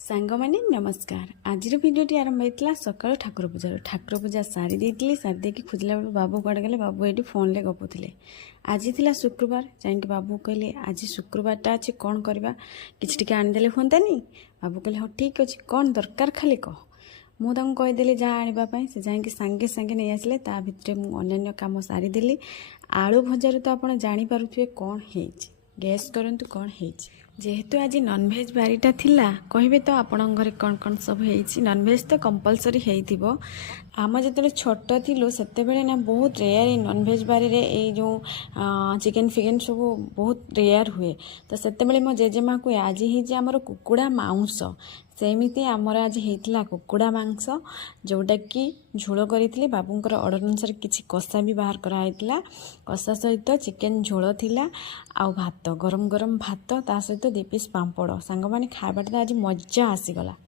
सांगमाने नमस्कार। आज भिडियोटी आरंभ होता सकाल ठाकुर पूजा सारी देती सारी देखिए खोजला बेलू बाबू कड़े गले बाबू ये फोन ले गपुले। आज थी शुक्रवार जाकि बाबू कहले आज शुक्रवारटा अच्छे कौन करवा कि आनीदे हुंतानी। बाबू कहले हाँ ठीक अच्छे कौन दरकार खाली कह। मुझे कहीदेली जहाँ आने से जाकि सांगे सांगे नहीं आसिले ता भितर मुझे कम सारीदेली। आलू भजार तो आप जानीपे कौन है गैस करंतु कौन है जेहेतु आज नॉनवेज बारीटा थिला कहे तो आपण घरे कौन कौन सब है नॉनवेज तो कंपलसरी है। आम जो छोट थिलु से ना बहुत रेयर नॉनवेज बारी रे जो चिकेन फिकेन सब बहुत रेयर हुए तो से मो जेजेमा को आज आमर कुकुड़ा मांस सेमती आमर आज होता कुकुड़ा मांस जोटा कि झोल करी बाबूंर ऑर्डर अनुसार किसी कषा भी बाहर कराइला कषा सहित चिकेन झोल थिला आउ भात गरम गरम भात ता सहित 2 पीस पांपड़ सांग माने खाइबाटा आज मजा आसीगला।